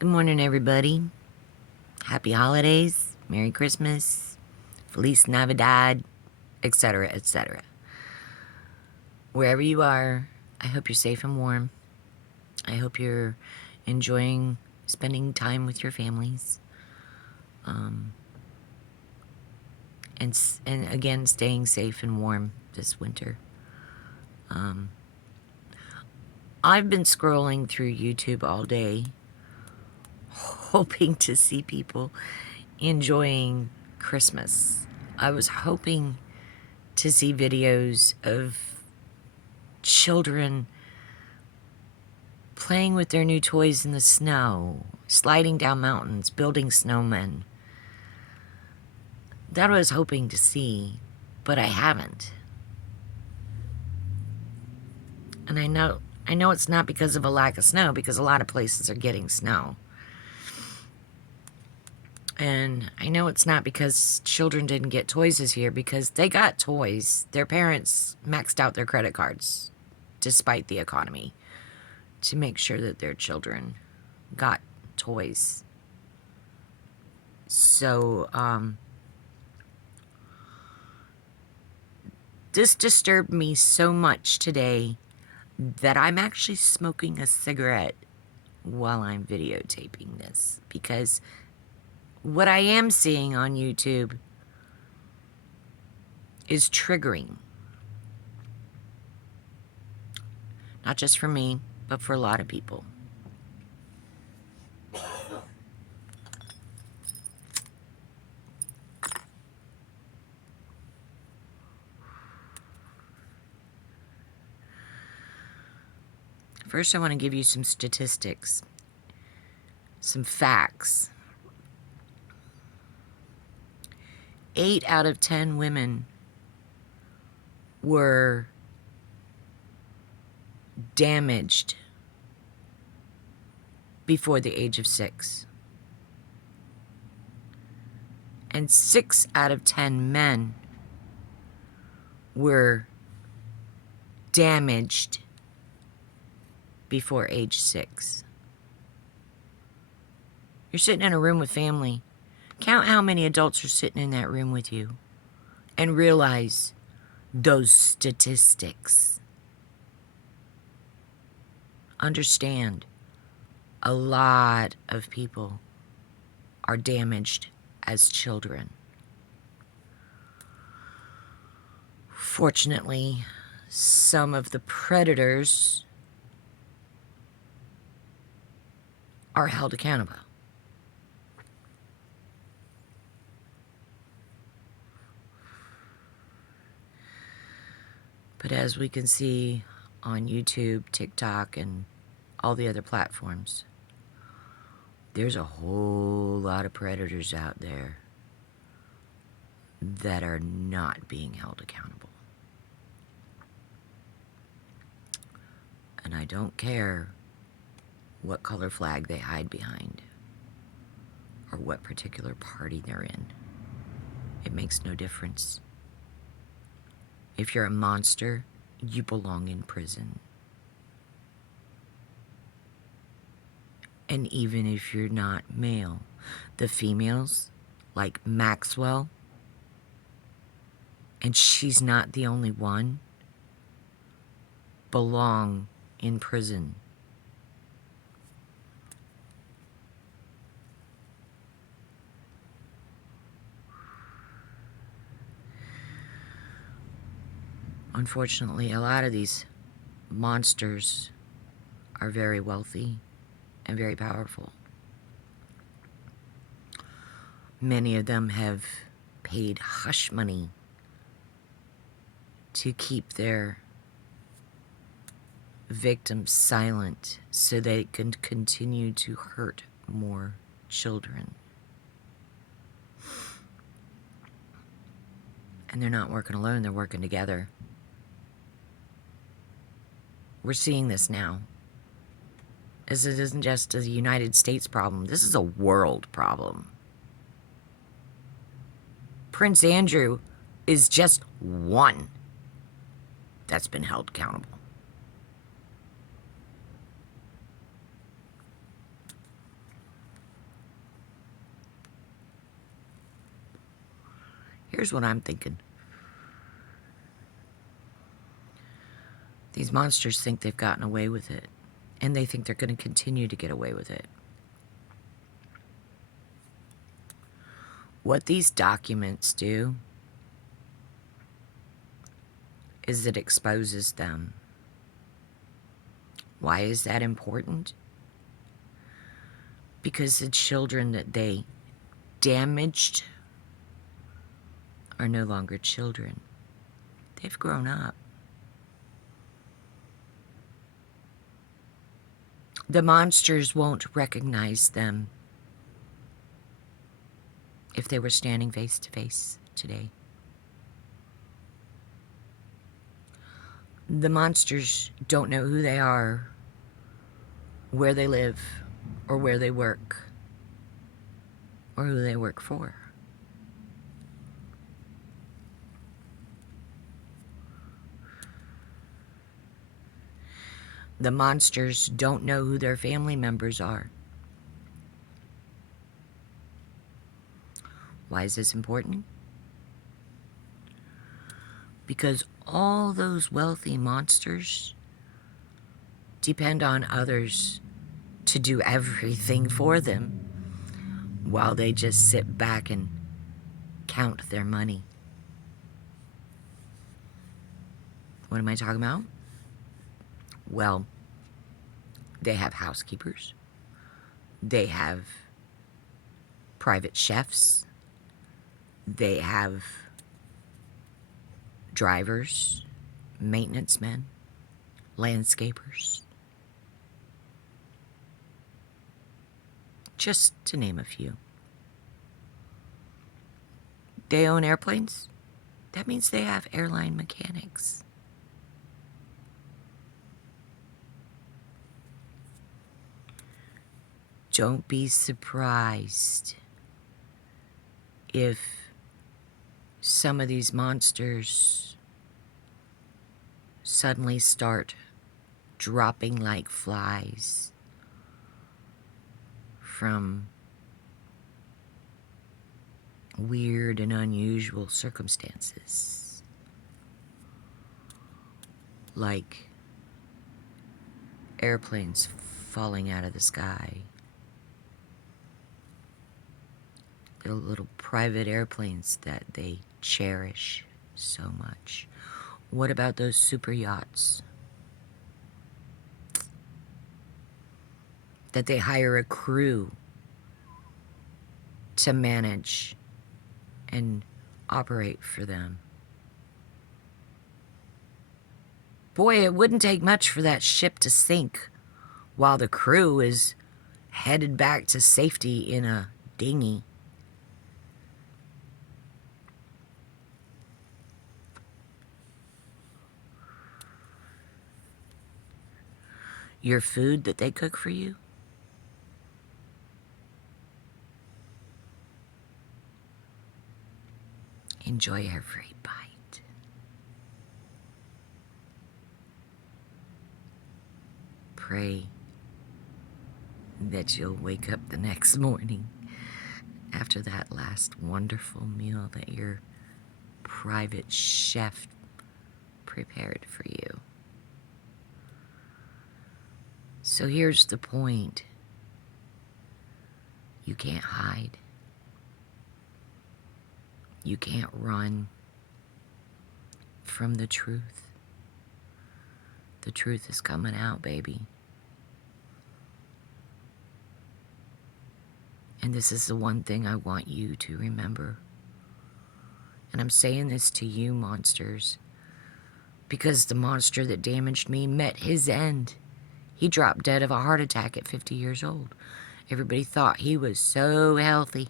Good morning, everybody. Happy holidays, Merry Christmas, Feliz Navidad, etc., etc. Wherever you are, I hope you're safe and warm. I hope you're enjoying spending time with your families. And again, staying safe and warm this winter. I've been scrolling through YouTube all day, hoping to see people enjoying Christmas. I was hoping to see videos of children playing with their new toys in the snow, sliding down mountains, building snowmen. That I was hoping to see, but I haven't. And I know it's not because of a lack of snow, because a lot of places are getting snow. And I know it's not because children didn't get toys this year, because they got toys. Their parents maxed out their credit cards, despite the economy, to make sure that their children got toys. So, this disturbed me so much today that I'm actually smoking a cigarette while I'm videotaping this, because what I am seeing on YouTube is triggering. Not just for me, but for a lot of people. First, I want to give you some statistics, some facts. 8 out of 10 women were damaged before the age of 6. And 6 out of 10 men were damaged before age 6. You're sitting in a room with family. Count how many adults are sitting in that room with you and realize those statistics. Understand, a lot of people are damaged as children. Fortunately, some of the predators are held accountable. But as we can see on YouTube, TikTok, and all the other platforms, there's a whole lot of predators out there that are not being held accountable. And I don't care what color flag they hide behind or what particular party they're in. It makes no difference. If you're a monster, you belong in prison. And even if you're not male, the females, like Maxwell, and she's not the only one, belong in prison. Unfortunately, a lot of these monsters are very wealthy and very powerful. Many of them have paid hush money to keep their victims silent so they can continue to hurt more children. And they're not working alone, they're working together. We're seeing this now. This isn't just a United States problem, this is a world problem. Prince Andrew is just one that's been held accountable. Here's what I'm thinking. These monsters think they've gotten away with it, and they think they're going to continue to get away with it. What these documents do is it exposes them. Why is that important? Because the children that they damaged are no longer children. They've grown up. The monsters won't recognize them if they were standing face to face today. The monsters don't know who they are, where they live, or where they work, or who they work for. The monsters don't know who their family members are. Why is this important? Because all those wealthy monsters depend on others to do everything for them while they just sit back and count their money. What am I talking about? Well, they have housekeepers. They have private chefs. They have drivers, maintenance men, landscapers. Just to name a few. They own airplanes. That means they have airline mechanics. Don't be surprised if some of these monsters suddenly start dropping like flies from weird and unusual circumstances. Like airplanes falling out of the sky. Little private airplanes that they cherish so much. What about those super yachts that they hire a crew to manage and operate for them? Boy, it wouldn't take much for that ship to sink while the crew is headed back to safety in a dinghy. Your food that they cook for you, enjoy every bite. Pray that you'll wake up the next morning after that last wonderful meal that your private chef prepared for you. So here's the point. You can't hide. You can't run from the truth. The truth is coming out, baby. And this is the one thing I want you to remember. And I'm saying this to you, monsters, because the monster that damaged me met his end. He dropped dead of a heart attack at 50 years old. Everybody thought he was so healthy.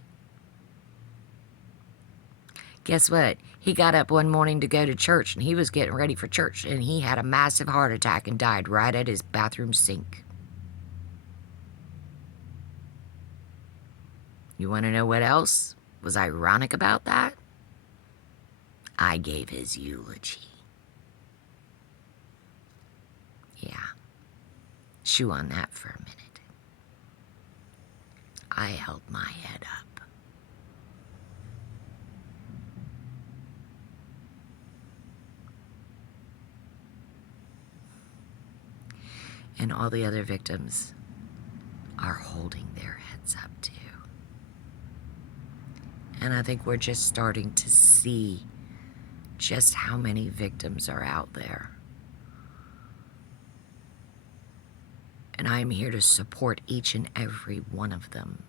Guess what? He got up one morning to go to church, and he was getting ready for church, and he had a massive heart attack and died right at his bathroom sink. You want to know what else was ironic about that? I gave his eulogy. Yeah. Chew on that for a minute. I held my head up. And all the other victims are holding their heads up too. And I think we're just starting to see just how many victims are out there. And I'm here to support each and every one of them.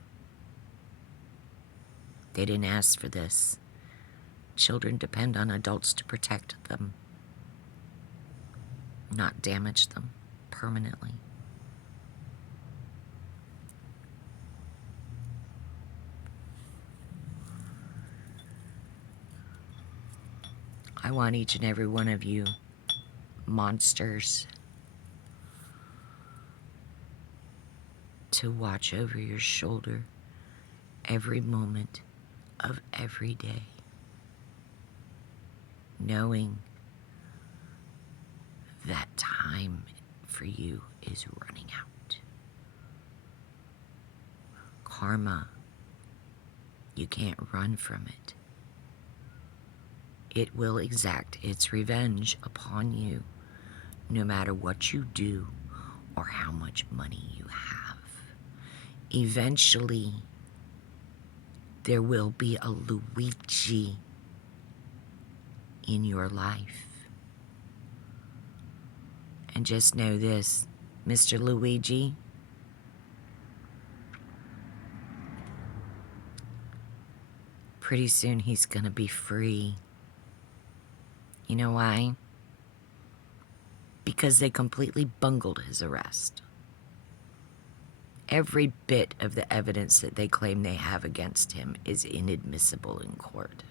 They didn't ask for this. Children depend on adults to protect them, not damage them permanently. I want each and every one of you monsters to watch over your shoulder every moment of every day, knowing that time for you is running out. Karma, you can't run from it. It will exact its revenge upon you, no matter what you do or how much money you have. Eventually, there will be a Luigi in your life. And just know this, Mr. Luigi, pretty soon he's gonna be free. You know why? Because they completely bungled his arrest. Every bit of the evidence that they claim they have against him is inadmissible in court.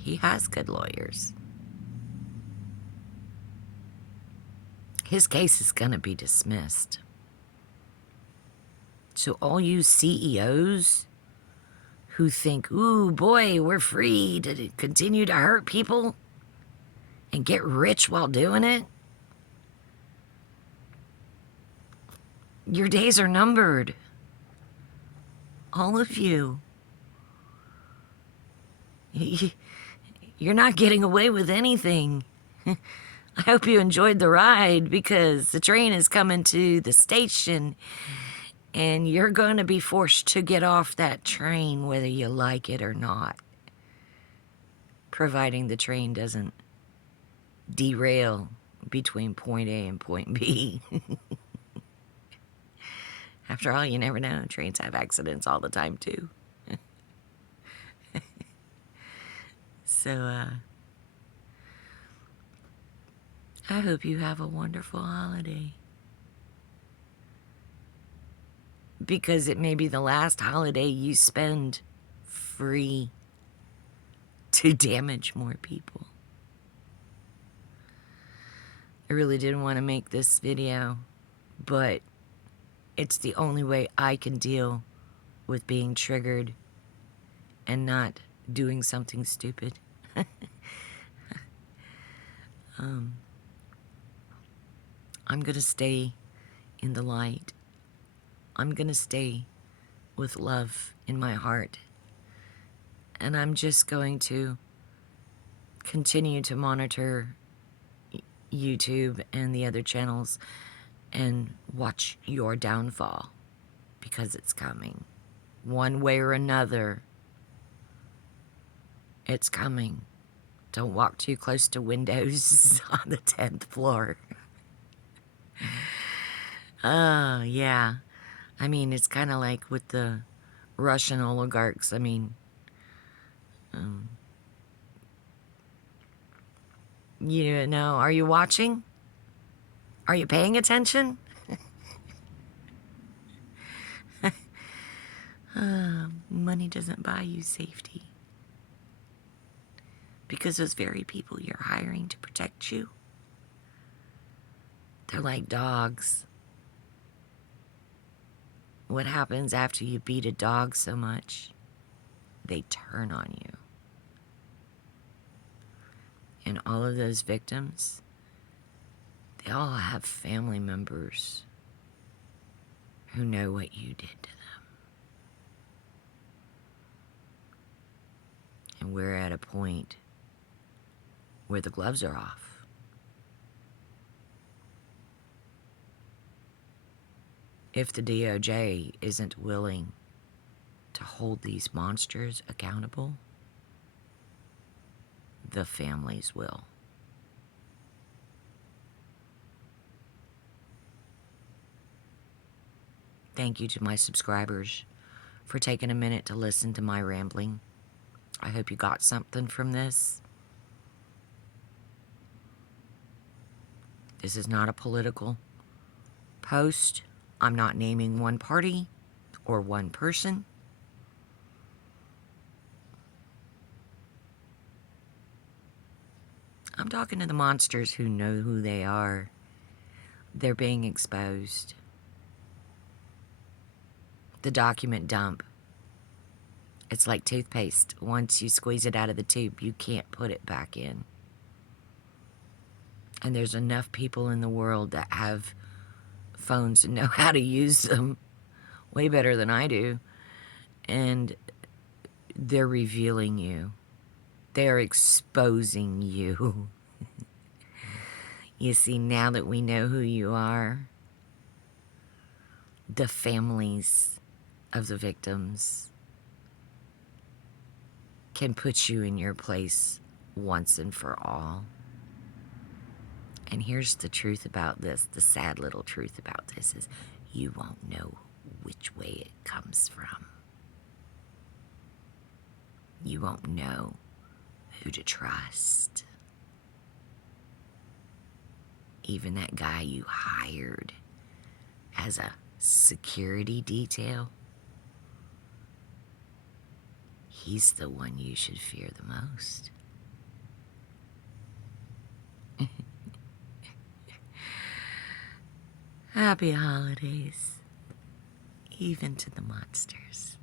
He has good lawyers. His case is gonna be dismissed. So all you CEOs who think, ooh, boy, we're free to continue to hurt people and get rich while doing it, your days are numbered. All of you. You're not getting away with anything. I hope you enjoyed the ride, because the train is coming to the station and you're going to be forced to get off that train whether you like it or not, providing the train doesn't derail between point A and point B. After all, you never know. Trains have accidents all the time, too. So, I hope you have a wonderful holiday. Because it may be the last holiday you spend free to damage more people. I really didn't want to make this video, but it's the only way I can deal with being triggered and not doing something stupid. I'm gonna stay in the light. I'm gonna stay with love in my heart. And I'm just going to continue to monitor YouTube and the other channels and watch your downfall, because it's coming. One way or another, it's coming. Don't walk too close to windows on the 10th floor. Oh, yeah. I mean, it's kind of like with the Russian oligarchs. I mean, you know, are you watching? Are you paying attention? Money doesn't buy you safety. Because those very people you're hiring to protect you, they're like dogs. What happens after you beat a dog so much? They turn on you. And all of those victims, they all have family members who know what you did to them. And we're at a point where the gloves are off. if the DOJ isn't willing to hold these monsters accountable, the families will. Thank you to my subscribers for taking a minute to listen to my rambling. I hope you got something from this. This is not a political post. I'm not naming one party or one person. I'm talking to the monsters who know who they are. They're being exposed. The document dump. It's like toothpaste. Once you squeeze it out of the tube, you can't put it back in. And there's enough people in the world that have phones and know how to use them way better than I do. And they're revealing you. They're exposing you. You see, now that we know who you are, the families of the victims can put you in your place once and for all. And here's the truth about this, the sad little truth about this is you won't know which way it comes from. You won't know who to trust. Even that guy you hired as a security detail, he's the one you should fear the most. Happy holidays, even to the monsters.